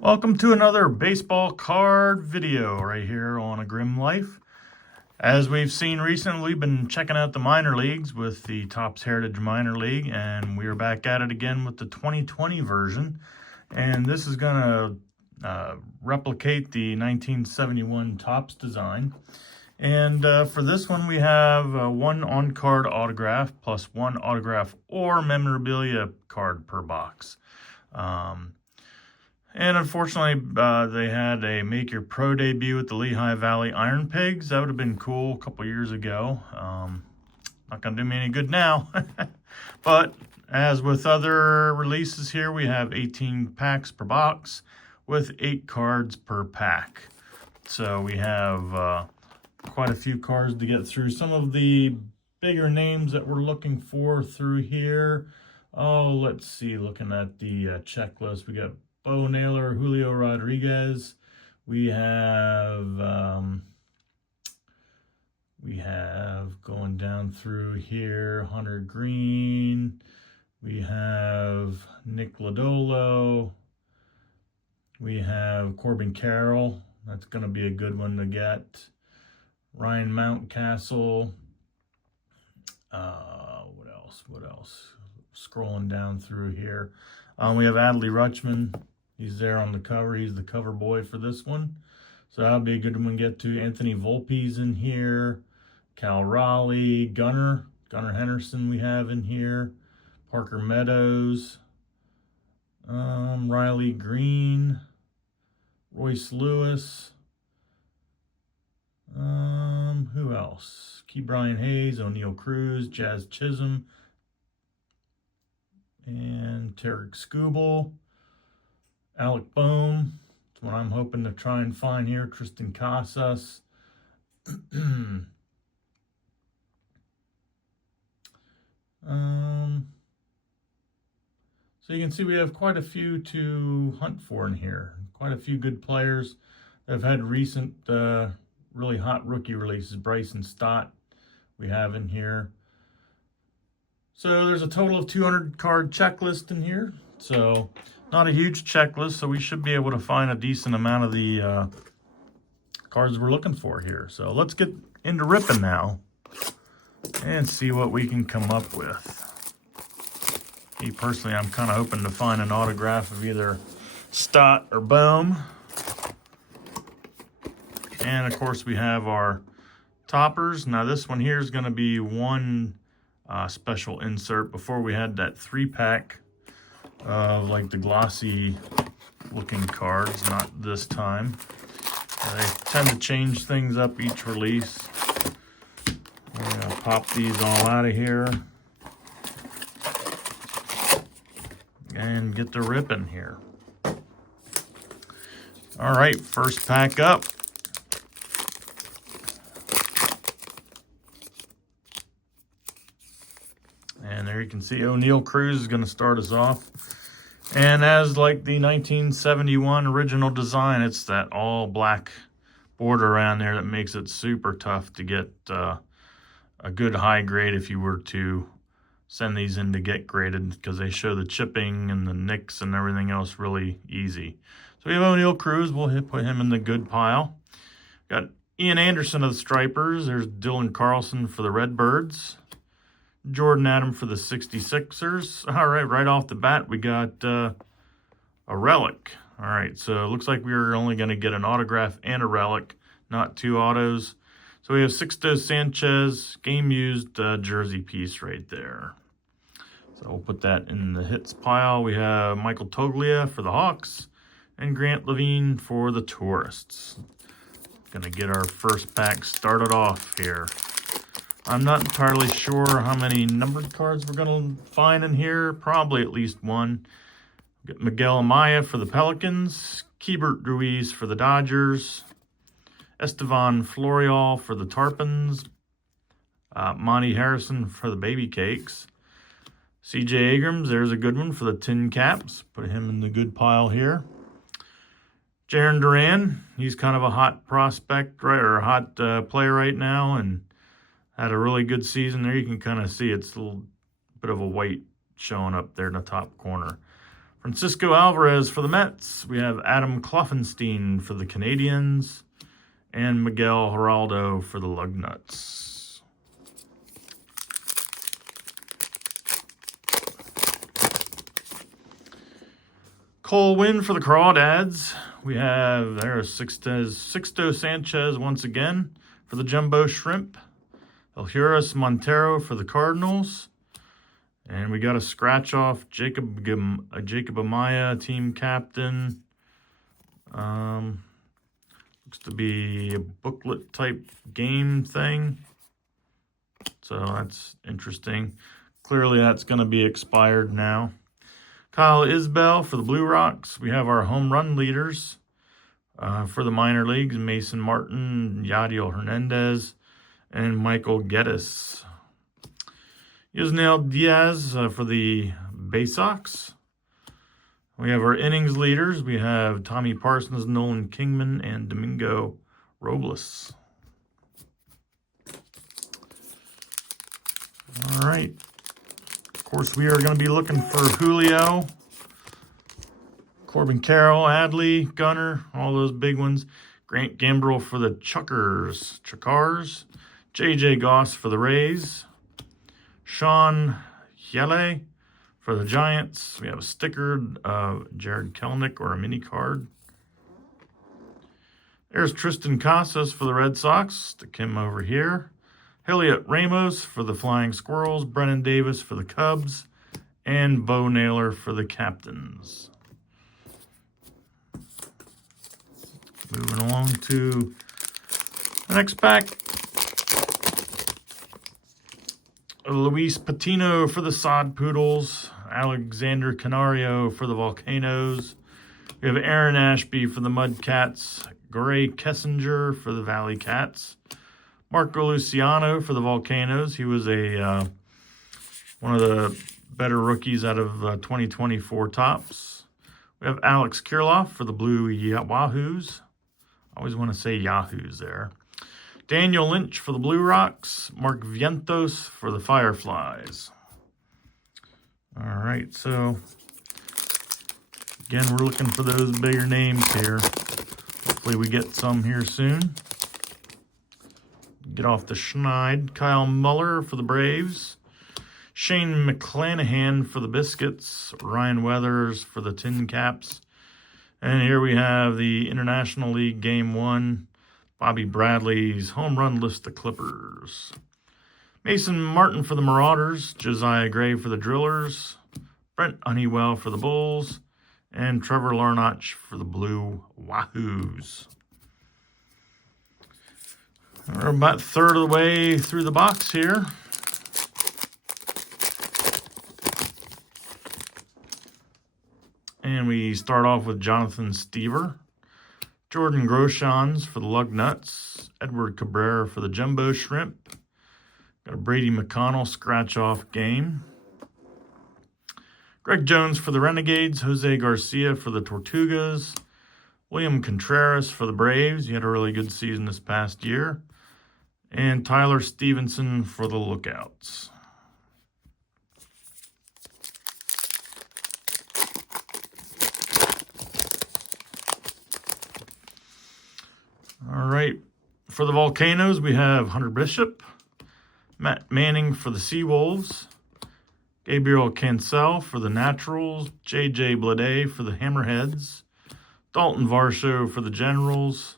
Welcome to another baseball card video right here on A Grim Life. As we've seen recently, we've been checking out the minor leagues with the Topps Heritage Minor League, and we are back at it again with the 2020 version. And this is going to replicate the 1971 Topps design. And for this one, we have one on-card autograph plus one autograph or memorabilia card per box. And unfortunately, they had a Make Your Pro debut at the Lehigh Valley Iron Pigs. That would have been cool a couple years ago. Not going to do me any good now. But as with other releases here, we have 18 packs per box with 8 cards per pack. So we have quite a few cards to get through. Some of the bigger names that we're looking for through here. Oh, let's see. Looking at the checklist, we got Bo Naylor, Julio Rodriguez. We have going down through here, Hunter Green. We have Nick Lodolo. We have Corbin Carroll. That's going to be a good one to get. Ryan Mountcastle. What else? Scrolling down through here. We have Adley Rutschman. He's there on the cover. He's the cover boy for this one. So that'll be a good one to get to. Anthony Volpe's in here. Cal Raleigh. Gunnar Henderson we have in here. Parker Meadows. Riley Green. Royce Lewis. Who else? Ke'Bryan Hayes, O'Neill Cruz, Jazz Chisholm, and Tarek Skubal. Alec Bohm. That's what I'm hoping to try and find here. Tristan Casas. So you can see we have quite a few to hunt for in here. Quite a few good players that have had recent really hot rookie releases. Bryson Stott we have in here. So there's a total of 200 card checklist in here. So not a huge checklist, so we should be able to find a decent amount of the cards we're looking for here. So let's get into ripping now and see what we can come up with. Me personally, I'm kind of hoping to find an autograph of either Stott or Bohm. And of course we have our toppers. Now this one here is going to be one special insert. Before we had that 3-pack of like the glossy looking cards, not this time. They tend to change things up each release. We're going to pop these all out of here and get the ripping here. All right, first pack up. And there you can see O'Neill Cruz is going to start us off. And as like the 1971 original design, it's that all black border around there that makes it super tough to get a good high grade if you were to send these in to get graded, because they show the chipping and the nicks and everything else really easy. So we have O'Neill Cruz. We'll put him in the good pile. Got Ian Anderson of the Stripers. There's Dylan Carlson for the Redbirds. Jordan Adam for the 66ers. All right, right off the bat, we got a relic. All right, so it looks like we're only going to get an autograph and a relic, not 2 autos. So we have Sixto Sanchez, game-used jersey piece right there. So we'll put that in the hits pile. We have Michael Toglia for the Hawks and Grant Levine for the Tourists. Going to get our first pack started off here. I'm not entirely sure how many numbered cards we're going to find in here. Probably at least one. Get Miguel Amaya for the Pelicans. Keibert Ruiz for the Dodgers. Estevan Florial for the Tarpons. Monty Harrison for the Baby Cakes. CJ Abrams, there's a good one for the Tin Caps. Put him in the good pile here. Jarren Duran, he's kind of a hot prospect, right, or a hot player right now, and had a really good season there. You can kind of see it's a little bit of a white showing up there in the top corner. For Francisco Alvarez for the Mets. We have Adam Kloffenstein for the Canadians. And Miguel Geraldo for the Lugnuts. Cole Winn for the Crawdads. We have there's Sixto Sanchez once again for the Jumbo Shrimp. Elhuris Montero for the Cardinals. And we got a scratch off Jacob Amaya, team captain. Looks to be a booklet type game thing. So that's interesting. Clearly that's going to be expired now. Kyle Isbell for the Blue Rocks. We have our home run leaders for the minor leagues. Mason Martin, Yadiel Hernandez, and Michael Geddes. Yusniel Diaz for the Bay Sox. We have our innings leaders. We have Tommy Parsons, Nolan Kingman, and Domingo Robles. All right. Of course, we are going to be looking for Julio, Corbin Carroll, Adley, Gunnar, all those big ones. Grant Gambrell for the Chukars. J.J. Goss for the Rays. Sean Yele for the Giants. We have a stickered Jared Kelenic or a mini card. There's Tristan Casas for the Red Sox. Stick him over here. Elliot Ramos for the Flying Squirrels. Brennan Davis for the Cubs. And Bo Naylor for the Captains. Moving along to the next pack. Luis Patino for the Sod Poodles. Alexander Canario for the Volcanoes. We have Aaron Ashby for the Mudcats. Gray Kessinger for the Valley Cats. Marco Luciano for the Volcanoes. He was a one of the better rookies out of 2024 Tops. We have Alex Kirilloff for the Blue Wahoos. I always want to say Yahoos there. Daniel Lynch for the Blue Rocks. Mark Vientos for the Fireflies. All right, so again, we're looking for those bigger names here. Hopefully we get some here soon. Get off the schneid. Kyle Muller for the Braves. Shane McClanahan for the Biscuits. Ryan Weathers for the Tin Caps. And here we have the International League Game 1. Bobby Bradley's home run list, the Clippers. Mason Martin for the Marauders. Josiah Gray for the Drillers. Brent Honeywell for the Bulls. And Trevor Larnach for the Blue Wahoos. We're about a third of the way through the box here. And we start off with Jonathan Stever. Jordan Groshans for the Lugnuts. Edward Cabrera for the Jumbo Shrimp. Got a Brady McConnell scratch-off game. Greg Jones for the Renegades. Jose Garcia for the Tortugas. William Contreras for the Braves. He had a really good season this past year. And Tyler Stevenson for the Lookouts. All right, for the Volcanoes, we have Hunter Bishop, Matt Manning for the Seawolves, Gabriel Cancel for the Naturals, J.J. Bleday for the Hammerheads, Dalton Varsho for the Generals,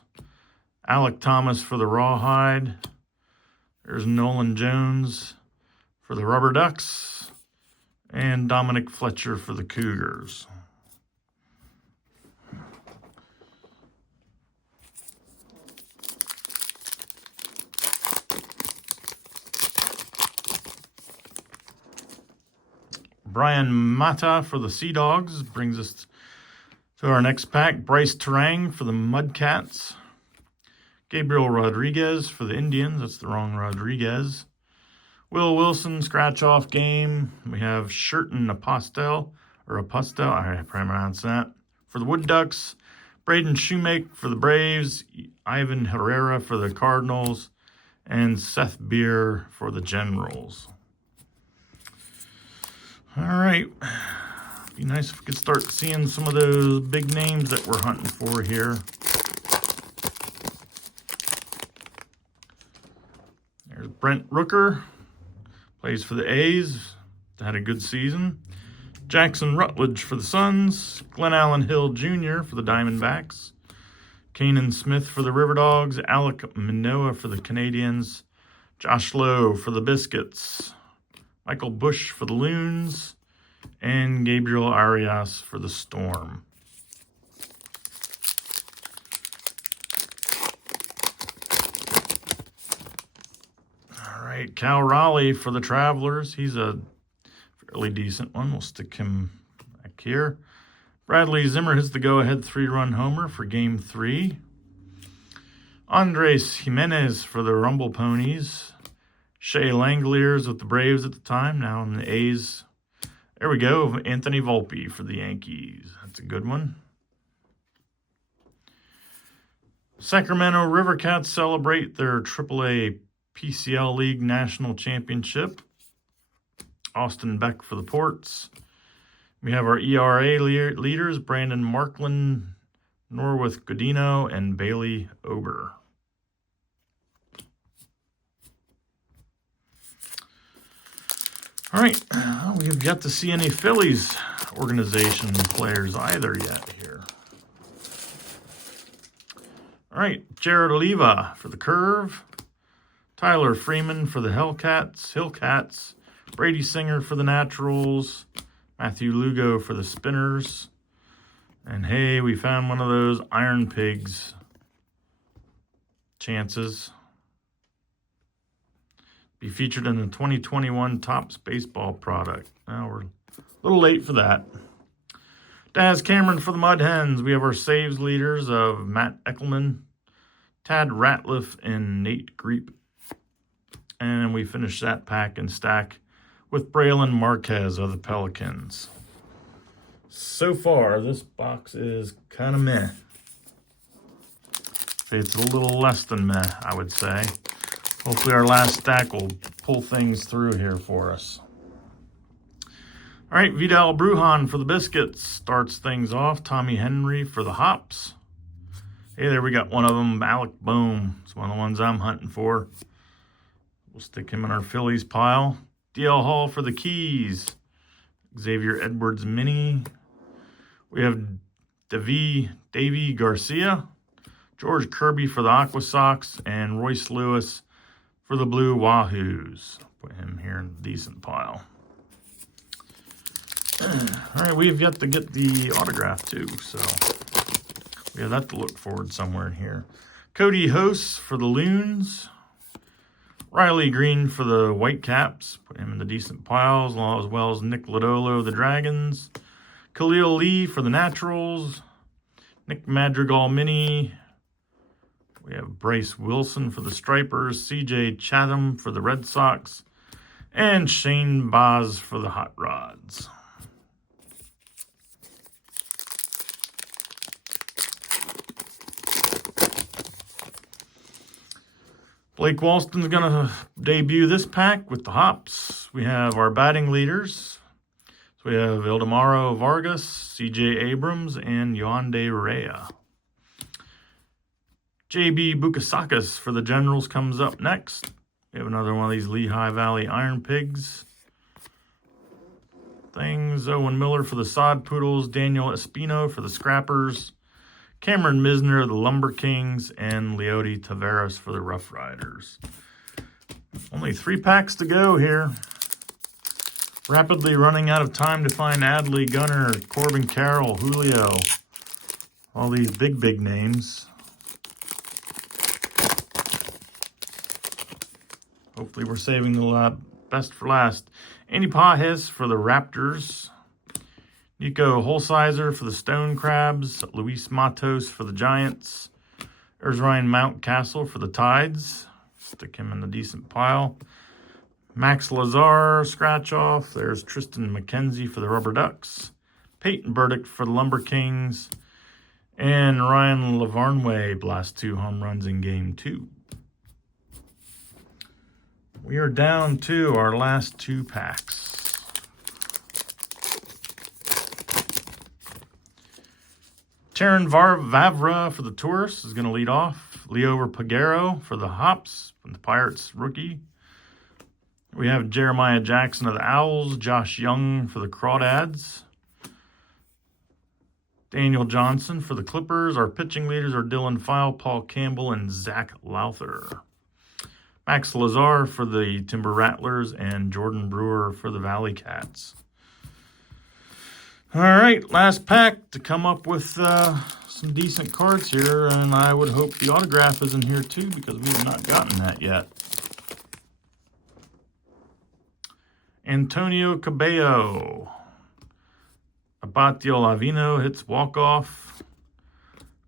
Alec Thomas for the Rawhide. There's Nolan Jones for the Rubber Ducks, and Dominic Fletcher for the Cougars. Brian Mata for the Sea Dogs brings us to our next pack. Bryce Terang for the Mudcats. Gabriel Rodriguez for the Indians. That's the wrong Rodriguez. Will Wilson, scratch-off game. We have Sherton Apostel, I probably pronounced that, for the Wood Ducks. Braden Shoemake for the Braves. Ivan Herrera for the Cardinals. And Seth Beer for the Generals. All right, Be nice if we could start seeing some of those big names that we're hunting for here. There's Brent Rooker, plays for the A's, had a good season. Jackson Rutledge for the Suns, Glenn Allen Hill Jr. for the Diamondbacks, Kanan Smith for the River Dogs, Alec Manoah for the Canadians, Josh Lowe for the Biscuits, Michael Bush for the Loons, and Gabriel Arias for the Storm. All right, Cal Raleigh for the Travelers. He's a fairly decent one. We'll stick him back here. Bradley Zimmer hits the go-ahead 3-run homer for Game 3. Andres Jimenez for the Rumble Ponies. Shea Langoliers with the Braves at the time, now in the A's. There we go, Anthony Volpe for the Yankees. That's a good one. Sacramento River Cats celebrate their AAA PCL League National Championship. Austin Beck for the Ports. We have our ERA leaders, Brandon Markland, Norwith Godino, and Bailey Ober. All right, we have yet to see any Phillies organization players either yet here. All right, Jared Oliva for the Curve. Tyler Freeman for the Hillcats. Brady Singer for the Naturals, Matthew Lugo for the Spinners, and hey, we found one of those Iron Pigs chances. Be featured in the 2021 Topps Baseball product. Now we're a little late for that. Daz Cameron for the Mud Hens. We have our saves leaders of Matt Eckelman, Tad Ratliff, and Nate Greep. And we finish that pack and stack with Braylon Marquez of the Pelicans. So far, this box is kind of meh. It's a little less than meh, I would say. Hopefully our last stack will pull things through here for us. All right, Vidal Brujan for the Biscuits starts things off. Tommy Henry for the Hops. Hey, there we got one of them, Alec Bohm. It's one of the ones I'm hunting for. We'll stick him in our Phillies pile. DL Hall for the Keys. Xavier Edwards Mini. We have Davy Garcia. George Kirby for the Aqua Sox. And Royce Lewis for the Blue Wahoos. Put him here in a decent pile. All right, we've yet to get the autograph too, so we have that to look forward somewhere in here. Cody Host for the Loons. Riley Green for the Whitecaps. Put him in the decent piles, as well as Nick Lodolo, the Dragons. Khalil Lee for the Naturals. Nick Madrigal Mini. We have Bryce Wilson for the Stripers. CJ Chatham for the Red Sox. And Shane Baz for the Hot Rods. Blake Walston's going to debut this pack with the Hops. We have our batting leaders. So we have Ildemaro Vargas, CJ Abrams, and Yonde Rea. JB Bukasakis for the Generals comes up next. We have another one of these Lehigh Valley Iron Pigs things. Owen Miller for the Sod Poodles, Daniel Espino for the Scrappers, Cameron Misner of the Lumber Kings, and Leody Taveras for the Rough Riders. Only 3 packs to go here. Rapidly running out of time to find Adley, Gunnar, Corbin Carroll, Julio. All these big names. Hopefully we're saving the best for last. Andy Pajes for the Raptors. Nico Holsizer for the Stone Crabs. Luis Matos for the Giants. There's Ryan Mountcastle for the Tides. Stick him in the decent pile. Max Lazar, scratch off. There's Tristan McKenzie for the Rubber Ducks. Peyton Burdick for the Lumber Kings. And Ryan Lavarnway blast 2 home runs in Game 2. We are down to our last 2 packs. Terran Vavra for the Tourists is going to lead off. Leo Pagero for the Hops from the Pirates rookie. We have Jeremiah Jackson of the Owls. Josh Young for the Crawdads. Daniel Johnson for the Clippers. Our pitching leaders are Dylan File, Paul Campbell, and Zach Lowther. Max Lazar for the Timber Rattlers and Jordan Brewer for the Valley Cats. All right, last pack to come up with some decent cards here, and I would hope the autograph is in here too because we have not gotten that yet. Antonio Cabello. Abatio Lavino hits walk-off.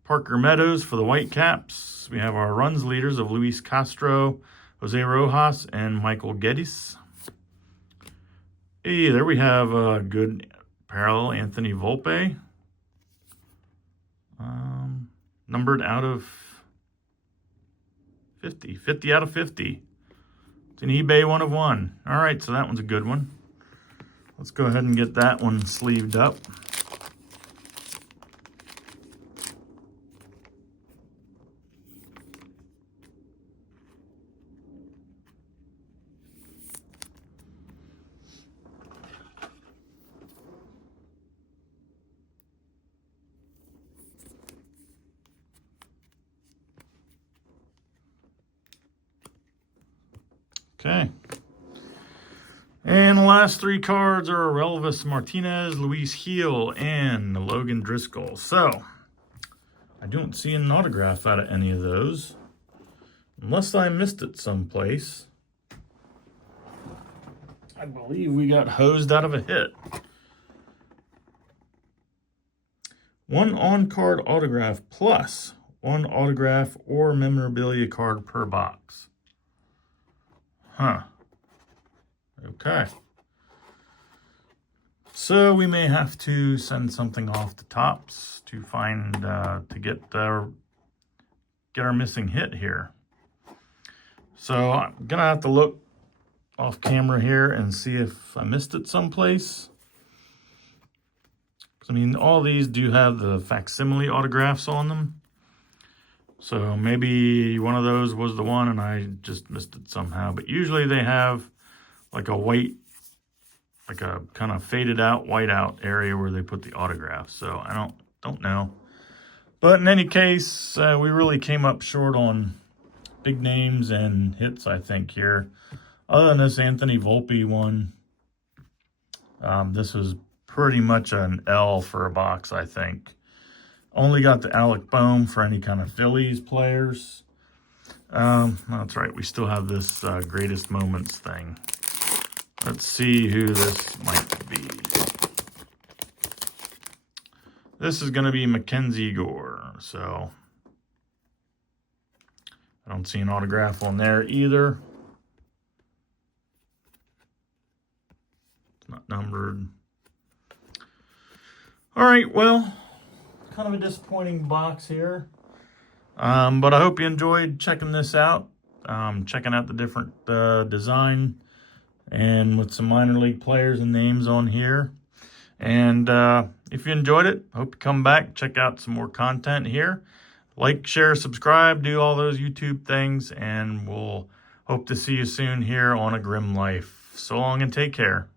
Parker Meadows for the Whitecaps. We have our runs leaders of Luis Castro, Jose Rojas, and Michael Geddes. Hey, there we have a good parallel Anthony Volpe. Numbered out of 50. 50 out of 50. It's an eBay 1 of 1. All right, so that one's a good one. Let's go ahead and get that one sleeved up. Okay. And the last 3 cards are Relvis Martinez, Luis Heel, and Logan Driscoll. So, I don't see an autograph out of any of those. Unless I missed it someplace. I believe we got hosed out of a hit. 1 on-card autograph plus 1 autograph or memorabilia card per box. Huh. Okay. So we may have to send something off the Tops to find, to get our missing hit here. So I'm going to have to look off camera here and see if I missed it someplace. I mean, all these do have the facsimile autographs on them. So maybe one of those was the one and I just missed it somehow. But usually they have like a white, like a kind of faded out, white out area where they put the autographs. So I don't know. But in any case, we really came up short on big names and hits, I think, here. Other than this Anthony Volpe one, this was pretty much an L for a box, I think. Only got the Alec Bohm for any kind of Phillies players. That's right, we still have this Greatest Moments thing. Let's see who this might be. This is going to be Mackenzie Gore, so I don't see an autograph on there either. It's not numbered. All right, well, kind of a disappointing box here. But I hope you enjoyed checking this out. Checking out the different design and with some minor league players and names on here. And if you enjoyed it, hope you come back, check out some more content here. Like, share, subscribe, do all those YouTube things, and we'll hope to see you soon here on A Grim Life. So long and take care.